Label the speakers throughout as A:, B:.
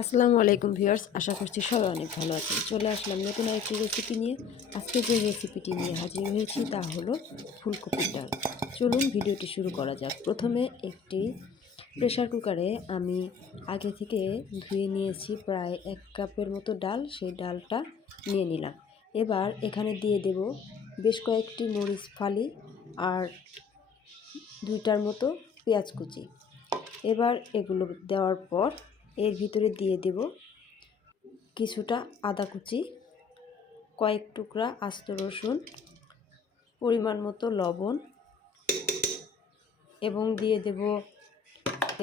A: আসসালামু আলাইকুম ভিউয়ার্স, আশা করছি সবাই অনেক ভালো আছেন। চলে আসলাম নতুন একটি রেসিপি নিয়ে। আজকে যে রেসিপিটি নিয়ে হাজির হয়েছি তা হলো ফুলকপির ডাল। চলুন ভিডিওটি শুরু করা যাক। প্রথমে একটি প্রেশার কুকারে আমি আগে থেকে ধুয়ে নিয়েছি প্রায় এক কাপের মতো ডাল, সেই ডালটা নিয়ে নিলাম। এবার এখানে দিয়ে দেব বেশ কয়েকটি মরিচ ফালি আর দুইটার মতো পেঁয়াজ কুচি। এবার এগুলো দেওয়ার পর এর ভিতরে দিয়ে দেব কিছুটা আদা কুচি, কয়েক টুকরা আস্ত রসুন, পরিমাণ মতো লবণ এবং দিয়ে দেব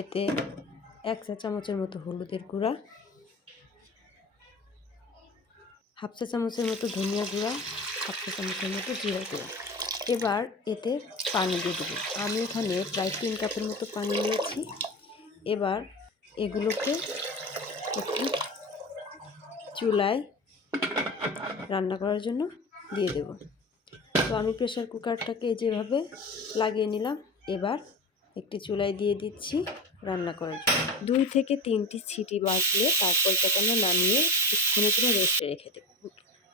A: এতে এক চা চামচের মতো হলুদের গুঁড়া, হাফ চা চামচের মতো ধনিয়া গুঁড়া, হাফ চা চামচের মতো জিরা গুঁড়া। এবার এতে পানি দিয়ে দেবো। আমি এখানে প্রায় তিন কাপের মতো পানি নিয়েছি। এবার এগুলোকে একটু চুলায় রান্না করার জন্য দিয়ে দেব। তো আমি প্রেশার কুকারটাকে যেভাবে লাগিয়ে নিলাম, এবার একটি চুলায় দিয়ে দিচ্ছি রান্না করার জন্য। দুই থেকে তিনটি ছিটি বাজলে তারপর আমরা নামিয়ে কিছুক্ষণের জন্য রেস্টে রেখে দেব।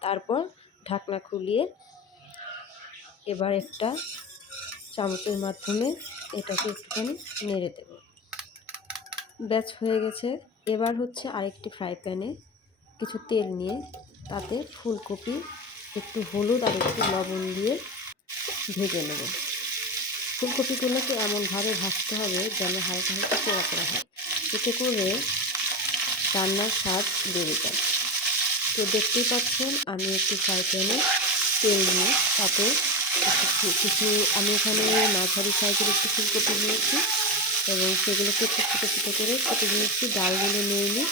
A: তারপর ঢাকনা খুলিয়ে এবার একটা চামচের মাধ্যমে এটাকে একটুখানি নেড়ে দেব। ব্যাচ হয়ে গেছে। এবার হচ্ছে আরেকটি ফ্রাই প্যানে কিছু তেল নিয়ে তাতে ফুলকপি, একটু হলুদ আর একটু লবণ দিয়ে ভেজে নেব। ফুলকপিগুলোকে এমনভাবে ভাজতে হবে যেন হালকা হালকা পোড়া করা হয়। এতে করে রান্নার স্বাদ বেড়ে যায়। তো দেখতেই পাচ্ছেন, আমি একটু ফ্রাই প্যানে তেল নিয়ে তাতে কিছু আমি এখানে মাঝারি সাইজের একটু ফুলকপি নিয়েছি। এবং সেগুলোকে ছোটো ছোটো ছোটো করে কেটে নিয়েছি ডালগুলো নিয়ে নিই।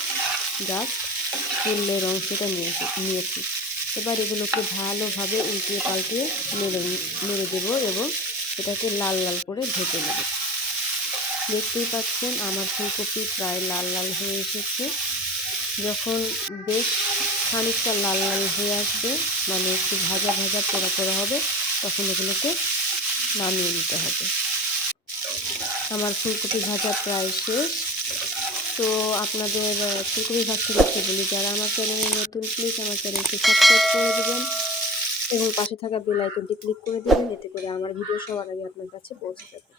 A: জাস্ট ফুলের অংশটা নিয়েছি নিয়েছি। এবার এগুলোকে ভালোভাবে উল্টিয়ে পাল্টিয়ে নেড়ে নেড়ে দেবো এবং এটাকে লাল লাল করে ভেজে নেব। দেখতেই পাচ্ছেন আমার ফুলকপি প্রায় লাল লাল হয়ে এসেছে। যখন বেশ খানিকটা লাল লাল হয়ে আসবে মানে একটু ভাজা ভাজা পোড়া পোড়া হবে, তখন এগুলোকে নামিয়ে নিতে হবে। আমার ফুলকপি ভাজা প্রায় শেষ। তো আপনাদের ফুলকপি ভাজতে দেখতে বলি, যারা আমার চ্যানেলে নতুন প্লিজ আমার চ্যানেলটি সাবস্ক্রাইব করে দেবেন এবং পাশে থাকা বেল আইকনটি ক্লিক করে দেবেন, এতে করে আমার ভিডিও সবার আগে আপনার কাছে পৌঁছে যাবে।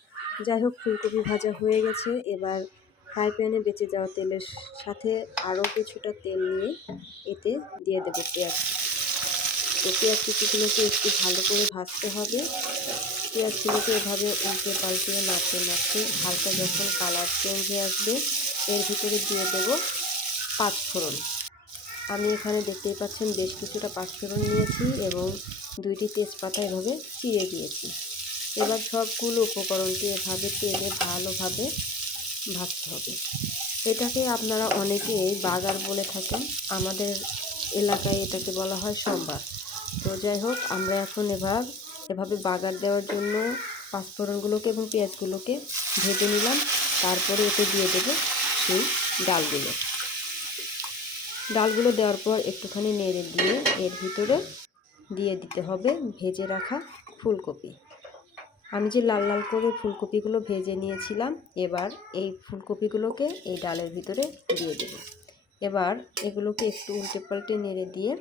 A: যাই হোক, ফুলকপি ভাজা হয়ে গেছে। এবার ফ্রাই প্যানে বেঁচে যাওয়া তেলের সাথে আরও কিছুটা তেল নিয়ে এতে দিয়ে দেবো পেঁয়াজ। তো পেঁয়াজ কুচিগুলোকে একটু ভালো করে ভাজতে হবে। পেঁয়াজগুলোকে এভাবে উল্টে পাল্টে নাড়তে নাড়তে হালকা যখন কালার চেঞ্জ হয়ে আসবে, এর ভিতরে দিয়ে দেবো পাঁচফোড়ন। আমি এখানে দেখতেই পাচ্ছেন বেশ কিছুটা পাঁচফোড়ন নিয়েছি এবং দুইটি তেজপাতা এভাবে চিড়ে দিয়েছি। এবার সবগুলো উপকরণকে এভাবে তেলে ভালোভাবে ভাজতে হবে। এটাকে আপনারা অনেকেই বাগার বলে থাকেন, আমাদের এলাকায় এটাকে বলা হয় সম্বার। তো যাই হোক, আমরা এখন এবার এভাবে বাগার দেওয়ার জন্য পাঁচফোড়নগুলোকে এবং পেঁয়াজগুলোকে ভেজে নিলাম। তারপরে এতে দিয়ে দেবো সেই ডালগুলো। ডালগুলো দেওয়ার পর একটুখানি নেড়ে দিয়ে এর ভিতরে দিয়ে দিতে হবে ভেজে রাখা ফুলকপি। আমি যে লাল লাল করে ফুলকপিগুলো ভেজে নিয়েছিলাম, এবার এই ফুলকপিগুলোকে এই ডালের ভিতরে দিয়ে দেব। এবার এগুলোকে একটু উল্টে পাল্টে নেড়ে দিয়ে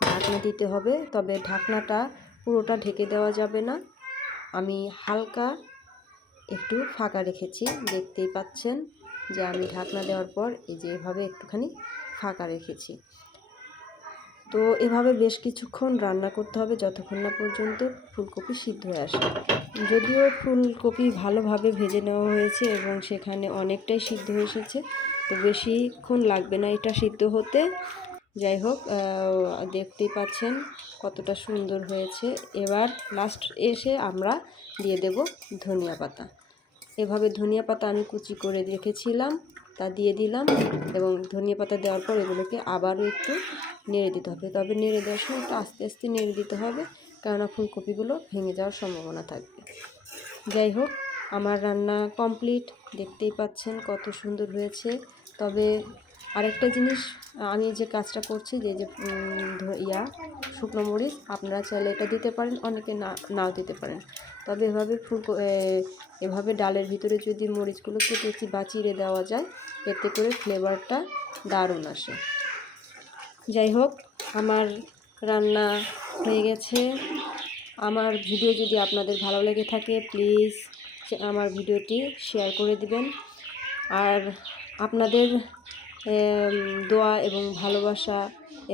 A: ঢাকনা দিতে হবে, তবে ঢাকনাটা পুরোটা ঢেকে দেওয়া যাবে না। আমি হালকা একটু ফাঁকা রেখেছি, দেখতেই পাচ্ছেন যে আমি ঢাকনা দেওয়ার পর এই যে এভাবে একটুখানি ফাঁকা রেখেছি। তো এভাবে বেশ কিছুক্ষণ রান্না করতে হবে যতক্ষণ না পর্যন্ত ফুলকপি সিদ্ধ হয়ে আসে। যদিও ফুলকপি ভালোভাবে ভেজে নেওয়া হয়েছে এবং সেখানে অনেকটাই সিদ্ধ এসেছে, তো বেশিক্ষণ লাগবে না এটা সিদ্ধ হতে। যাই হোক দেখতেই পাচ্ছেন কতটা সুন্দর হয়েছে। এবার লাস্ট এসে আমরা দিয়ে দেব ধনিয়া পাতা। এভাবে ধনিয়া পাতা আমি কুচি করে রেখেছিলাম, তা দিয়ে দিলাম এবং ধনিয়া পাতা দেওয়ার পর এগুলোকে আবারও একটু নেড়ে দিতে হবে। তবে নেড়ে দেওয়ার সময় একটু আস্তে আস্তে নেড়ে দিতে হবে, কেননা ফুলকপিগুলো ভেঙে যাওয়ার সম্ভাবনা থাকবে। যাই হোক, আমার রান্না কমপ্লিট দেখতেই পাচ্ছেন কত সুন্দর হয়েছে। তবে আরেকটা জিনিস আমি যে কাজটা করছি, যে যে ইয়া, শুকনো মরিচ, আপনারা চাইলে এটা দিতে পারেন, অনেকে না, নাও দিতে পারেন। তবে এভাবে ফুল এভাবে ডালের ভিতরে যদি মরিচগুলো কেটে বা চিড়ে দেওয়া যায়, এতে করে ফ্লেভারটা দারুণ আসে। যাই হোক, আমার রান্না হয়ে গেছে। আমার ভিডিও যদি আপনাদের ভালো লেগে থাকে, প্লিজ আমার ভিডিওটি শেয়ার করে দিবেন। আর আপনাদের দোয়া এবং ভালোবাসা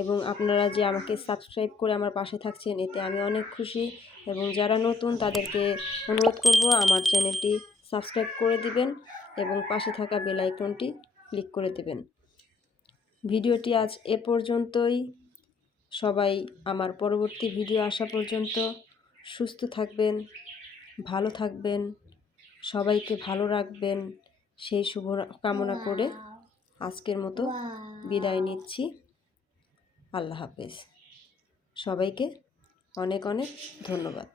A: এবং আপনারা যে আমাকে সাবস্ক্রাইব করে আমার পাশে থাকছেন, এতে আমি অনেক খুশি এবং যারা নতুন তাদেরকে অনুরোধ করব আমার চ্যানেলটি সাবস্ক্রাইব করে দিবেন এবং পাশে থাকা বেল আইকনটি ক্লিক করে দেবেন। ভিডিওটি আজ এ পর্যন্তই। সবাই আমার পরবর্তী ভিডিও আসা পর্যন্ত সুস্থ থাকবেন, ভালো থাকবেন, সবাইকে ভালো রাখবেন, সেই শুভ কামনা করে আজকের মতো বিদায় নিচ্ছি। আল্লাহ হাফেজ। সবাইকে অনেক অনেক ধন্যবাদ।